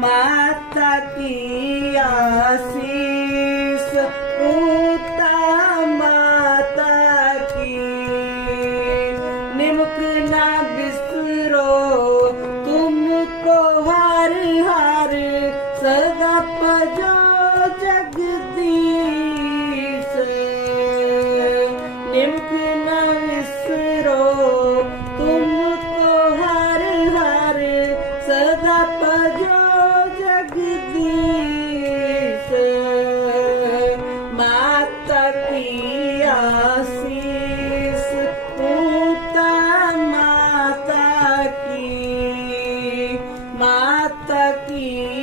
Mata ki हिम्मत न विसरो तुमको हर हर सदा पजो जगदीश माता की आशीष पूता माता की माता की